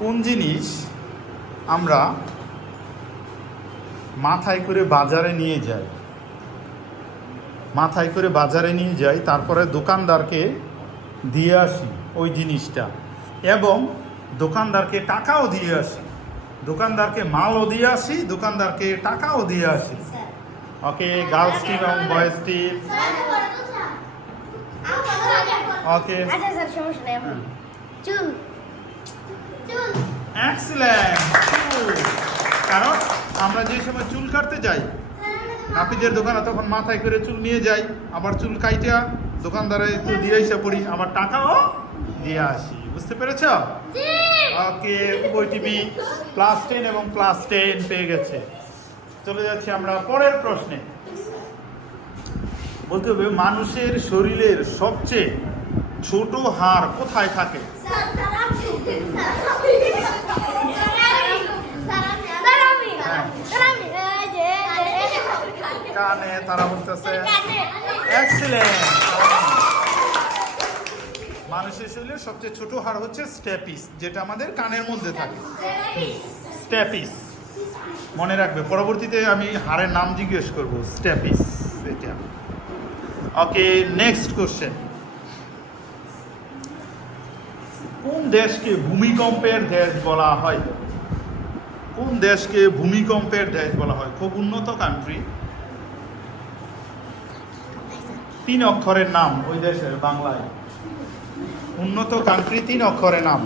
কোন জিনিস আমরা মাথায় করে বাজারে নিয়ে যাই, মাথায় করে বাজারে নিয়ে যাই, তারপরে দোকানদারকে দিয়ে আসি ওই জিনিসটা, এবং দোকানদারকে টাকাও দিয়ে আসি, দোকানদারকে মালও দিয়ে আসি, দোকানদারকে টাকাও দিয়ে আসি। ওকে, গার্লস টিম এবং বয়েজ টিম। ওকে, এক্সেলেন্ট। কারণ আমরা যে সময় চুল কাটতে যাই নাপিতের দোকানে, তখন মাথায় করে চুল নিয়ে যাই, আবার চুল কাইটা দোকানদারে একটু দিয়ে এসে পড়ি, আবার টাকাও দিয়ে আসি। বুঝতে পেরেছ? ওকে, উভয় টিভি +10 এবং +10 পেয়ে গেছে। চলে যাচ্ছি আমরা পরের প্রশ্নে। বলতে হবে মানুষের শরীরের সবচেয়ে ছোট হাড় কোথায় থাকে? কানে। তারা বলতেছে এক্সেলেন্ট। মানুষের শরীরের সবচেয়ে ছোট হাড় হচ্ছে স্ট্যাপিস, যেটা আমাদের কানের মধ্যে থাকে। স্ট্যাপিস মনে রাখবে, পরবর্তীতে আমি হাড়ের নাম জিজ্ঞেস করব। স্ট্যাপিস এটা। ওকে, নেক্সট কোশ্চেন। কোন দেশকে ভূমিকম্পের দেশ বলা হয়? কোন দেশকে ভূমিকম্পের দেশ বলা হয়? খুব উন্নত কান্ট্রি। 3 অক্ষরের নাম ওই দেশের বাংলায়। উন্নত কান্ট্রি, 3 অক্ষরের নাম।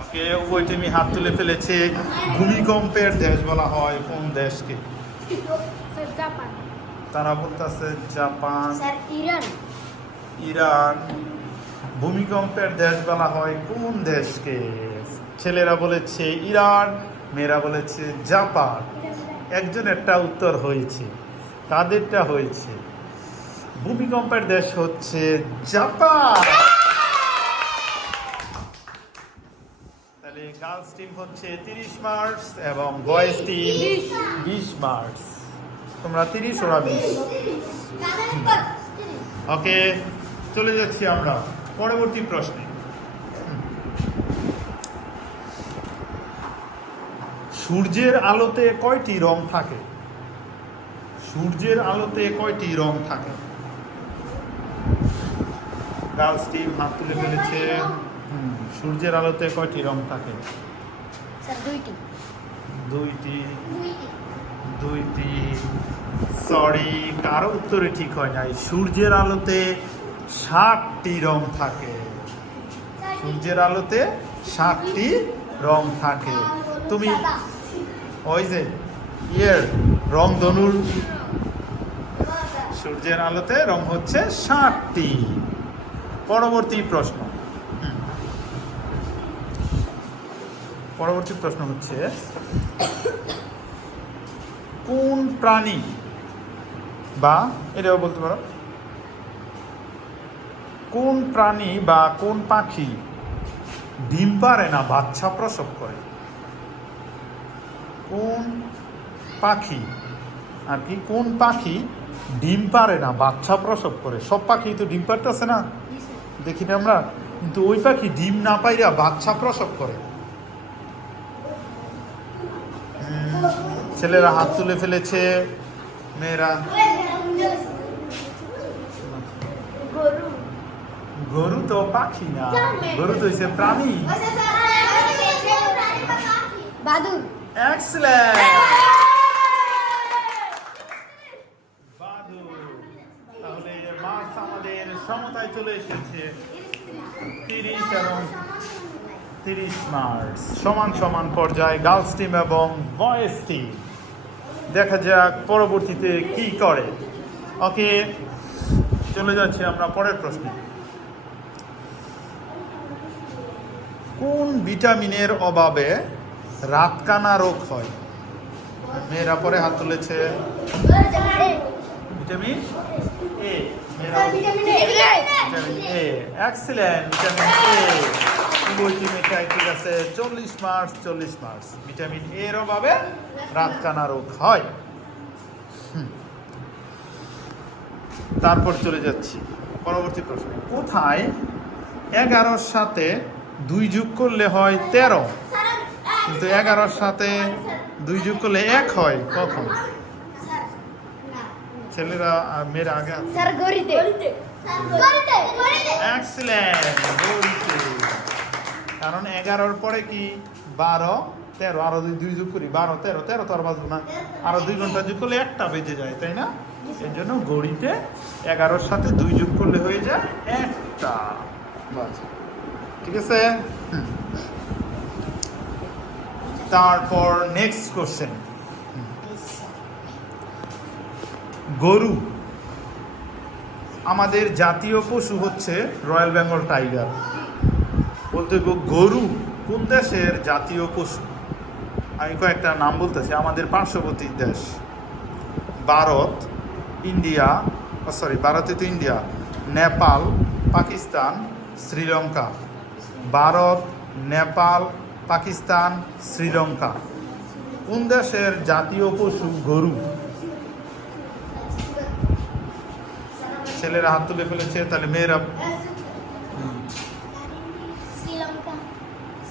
ওকে, ওই তুমি হাত তুলে ফেলেছে। ভূমিকম্পের দেশ বলা হয় কোন দেশকে? তারা বলতেছে জাপান, ইরান। ভূমিকম্পের দেশ বলা হয় কোন দেশকে? ছেলেরা বলেছে ইরান, মেয়েরা বলেছে জাপান। একজনেরটা উত্তর হয়েছে, তাদেরটা হয়েছে। ভূমিকম্পের দেশ হচ্ছে জাপান। তাহলে গার্লস টিম হচ্ছে 30 মার্কস এবং বয়েজ টিম 20 মার্কস। তোমরা 30, ওরা 20। ওকে, চলে যাচ্ছি আমরা পরবর্তী প্রশ্নে। সূর্যের আলোতে কয়টি রং থাকে? সূর্যের আলোতে কয়টি রং থাকে? গার্লস টিম হাত তুলে ফেলেছে। সূর্যের আলোতে কয়টি রং থাকে? দুইটি। সরি, কারো উত্তরে ঠিক হয় নাই। সূর্যের আলোতে 7টি রং থাকে। সূর্যের আলোতে 7টি রং থাকে। তুমি ওই যে রং ধনুর, সূর্যের আলোতে রং হচ্ছে 7টি। পরবর্তী প্রশ্ন। পরবর্তী প্রশ্ন হচ্ছে কোন প্রাণী, বা এটাও বলতে পারো, কোন প্রাণী বা কোন পাখি ডিম পারে না, বাচ্চা প্রসব করে? কোন পাখি আর কি, কোন পাখি ডিম পারে না, বাচ্চা প্রসব করে? সব পাখি তো ডিম পারতেছে না, দেখি না আমরা, কিন্তু ওই পাখি ডিম না পাইরা বাচ্চা প্রসব করে। ছেলেরা হাত তুলে ফেলেছে, মেয়েরা। গরু তো পাখি না, গরু তো হচ্ছে প্রাণী। এক্সেলেন্ট, বাদুড়। তাহলে মার্কস আমাদের সমতায় চলে এসেছে, 30 এবং 30 মার্কস। সমান সমান পর্যায়ে গার্লস টিম এবং বয়েজ টিম। দেখা যাক পরবর্তীতে কি করে। ওকে, চলে যাচ্ছি আমরা পরের প্রশ্নে। কোন ভিটামিনের অভাবে রাতকানা রোগ হয়? মেয়েরা পরে হাত তুলেছে। Vitamin A. Vitamin A, excellent. Vitamin A. ঠিক আছে, 40 মার্কস, 40 মার্কস। ভিটামিন এর অভাবে রাতকানা রোগ হয়। তারপর চলে যাচ্ছি পরবর্তী প্রশ্ন, কোথায় 11-র সাথে 2 যোগ করলে হয় 13, কিন্তু 11-র সাথে 2 যোগ করলে 1 হয়? কখন? ছেলেরা আর মেয়েরা আগে আছে। স্যার গরিতে এক্সিলেন্ট, গরিতে। কারণ 11-র পরে কি 12, 13, আরো 2 যোগ করি 12, 13, 13 তো আর বাজবো না, আরো 2 ঘন্টা যোগ করলে 1টা বেজে যায়, তাই না? এর জন্য গড়িতে 11-র সাথে 2 যোগ করলে হয়ে যায় 1টা। বাস, ঠিক আছে। তারপর নেক্সট কোশ্চেন, গরু আমাদের জাতীয় পশু হচ্ছে রয়্যাল বেঙ্গল টাইগার। বলতে গরু কোন দেশের জাতীয় পশু? আমি কয়েকটা নাম বলতেছি, আমাদের পার্শ্ববর্তী দেশ ভারত, ইন্ডিয়া, ভারতে তো ইন্ডিয়া, নেপাল, পাকিস্তান, শ্রীলঙ্কা। ভারত, নেপাল, পাকিস্তান, শ্রীলঙ্কা। কোন দেশের জাতীয় পশু গরু? ছেলেরা হাত তুলে ফেলেছে, তাহলে মেয়েরা?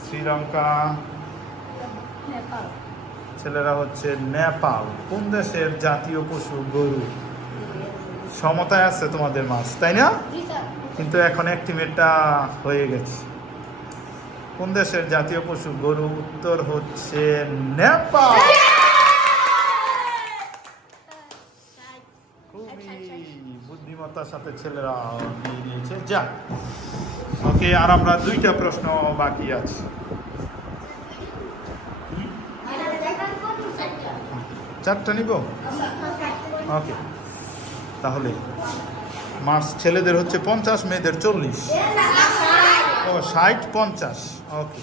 শ্রীলঙ্কা। ছেলেরা হচ্ছে নেপাল। কোন দেশের জাতীয় পশু গরু? সমতায় আছে তোমাদের মাছ, তাই না? কিন্তু এখন একটিমেটটা হয়ে গেছে। কোন দেশের জাতীয় পশু গরু? উত্তর হচ্ছে নেপাল। খুবই বুদ্ধিমত্তার সাথে ছেলেরা নিয়ে নিয়েছে। যা, ওকে, আর আমরা 2টা প্রশ্ন বাকি আছে। 4টা নিব? ওকে, তাহলে মার্কস ছেলেদের হচ্ছে 50, মেয়েদের 40। ও 60, 50। ওকে,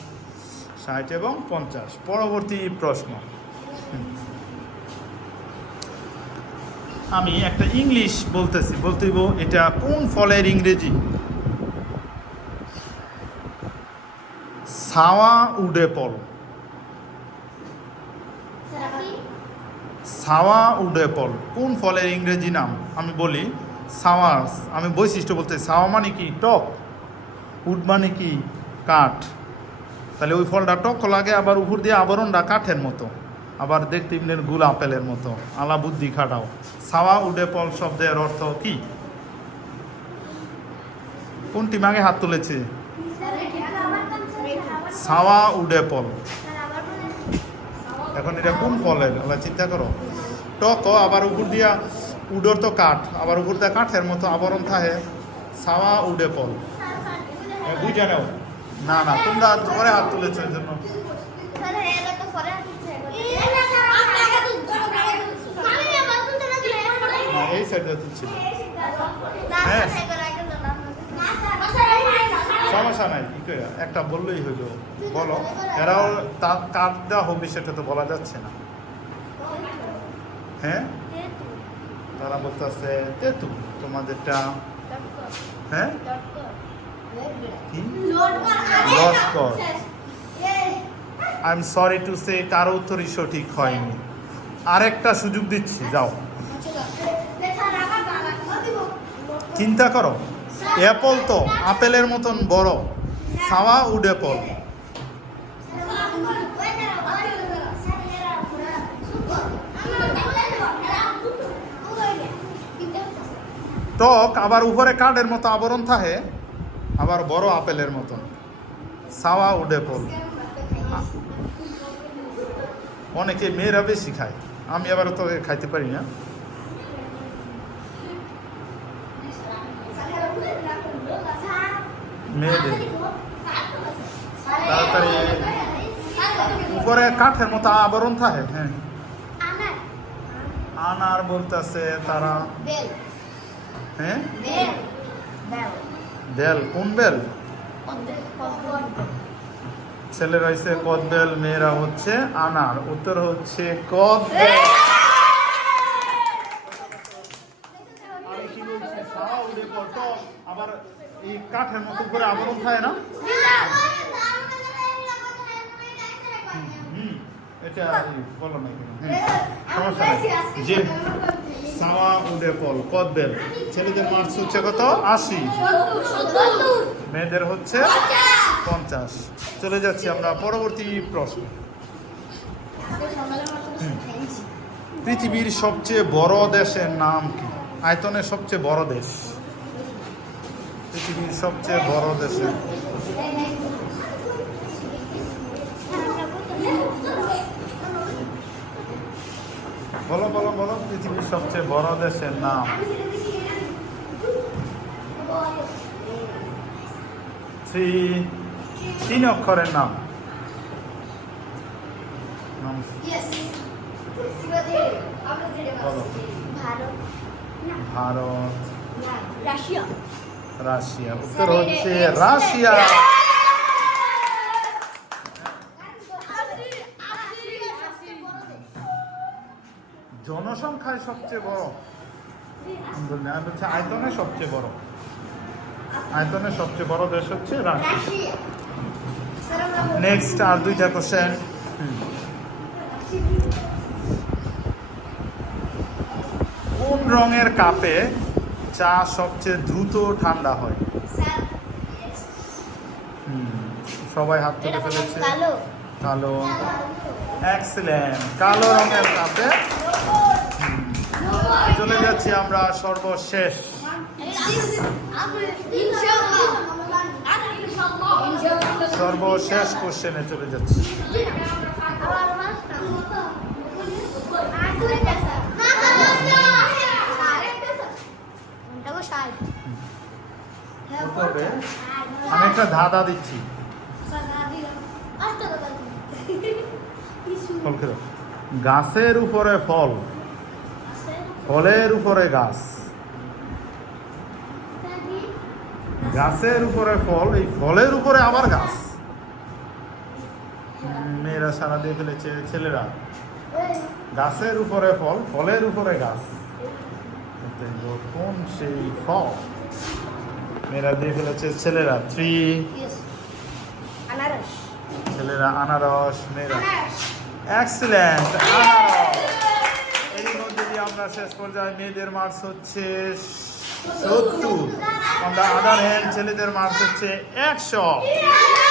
60 এবং 50। পরবর্তী প্রশ্ন, আমি একটা ইংলিশ বলতেইব, এটা কোন ফলের ইংরেজি? সাওয়া উডেপল। সাওয়া উডেপল কোন ফলের ইংরেজি নাম? আমি বলি সাওয়া, আমি বৈশিষ্ট্য বলতে, সাওয়া মানে কি টক, উড মানে কি কাঠ। তাহলে ওই ফলটা টক লাগে, আবার উপর দিয়ে আবরণটা কাঠের মতো, আবার দেখতে ইমনের গুল আপেলের মতো। আলা বুদ্ধি খাটাও। সাওয়া উডেপল শব্দের অর্থ কি? কোনটি মাগে হাত তুলেছে? সাওয়া উডেপল। এখন এটা কোন ফলের? আল্লাহ চিন্তা করো। টক, আবার উপর দিয়া উডর তো কাঠ, আবার উপর দিয়ে কাঠের মতো আবরণ থাকে। সাওয়া উডেপল বুঝে নাও। না না, তোমরা ধরে হাত তুলেছো এর জন্য। এই সাইডে তুলছিল। হ্যাঁ, সমস্যা নাই, কি করে একটা বললেই হইল। বলো, এরাও তার কাঠ দেওয়া হবে সেটা তো বলা যাচ্ছে না। হ্যাঁ, তারা বলতেছে তেতু, তোমাদেরটা হ্যাঁ কি Laskar. I am sorry to say, কারো উত্তরই সঠিক হয়নি। আরেকটা সুযোগ দিচ্ছি, যাও চিন্তা করো। অ্যাপল তো আপেলের মতন বড়, সাওয়া উডেপল। টক, আবার উপরে কাঠের মতো আবরণ থাকে, আবার বড় আপেলের মতন। সাওয়া উডেপল। অনেকে মেয়েরা বেশি খায়, আমি আবার তো খাইতে পারি না। মেয়েদের তাড়াতাড়ি উপরে কাঠের মতো আবরণ থাকে। হ্যাঁ, আনার বলতেছে তারা। হ্যাঁ, বেল। কোন বেল? ছেলেরা হচ্ছে কদবেল, মেয়েরা হচ্ছে আনার। উত্তর হচ্ছে কদবেল। আমি কি বলছি? সাওয়া উডেপল টক, আবার এই কাঠের মতো করে আবরণ থাকে না? এটা বলো না সমস্যা নেই যে সাওয়া উদে ফল কদবেল ছেলেদের মার্কস হচ্ছে কত 80 মেয়েদের হচ্ছে 50 চলে যাচ্ছি আমরা পরবর্তী প্রশ্ন পৃথিবীর সবচেয়ে বড় দেশের নাম কি আয়তনে সবচেয়ে বড় দেশ পৃথিবীর সবচেয়ে বড় দেশের বলো বলো বলো পৃথিবীর সবচেয়ে বড় দেশের নাম তিন অক্ষরের নাম বলো ভারত রাশিয়া উত্তর হচ্ছে রাশিয়া জনসংখ্যায় সবচেয়ে বড় হচ্ছে আয়তনে সবচেয়ে বড় আয়তনের সবচেয়ে বড় দেশ হচ্ছে রাশিয়া নেক্সট আর দুইটা কোশ্চেন কোন রঙের কাপে চা সবচেয়ে দ্রুত ঠান্ডা হয় সবাই হাত তুলে ফেলেছে কালো এক্সেলেন্ট কালো রঙের কাপে চলে যাচ্ছি আমরা সর্বশেষ কোশ্চেনে চলে যাচ্ছি আমি একটা ধাঁধা দিচ্ছি গাছের উপরে ফল ফলের উপরে গাছ গাছের উপরে ফল এই ফলের উপরে আবার গাছ মেয়েরা সারা দিয়ে ফেলেছে ছেলেরা গাছের উপরে ফল ফলের উপরে গাছ কোন সেই ফল মেয়েরা দিয়ে ফেলেছে ছেলেরা ছেলেরা আনারস মেয়েরা এক্সেলেন্ট আনারস এর মধ্যে দিয়ে আমরা শেষ পর্যায়ে মেয়েদের মার্কস হচ্ছে 70 আমরা আদার হ্যান্ড ছেলেদের মার্কস হচ্ছে 100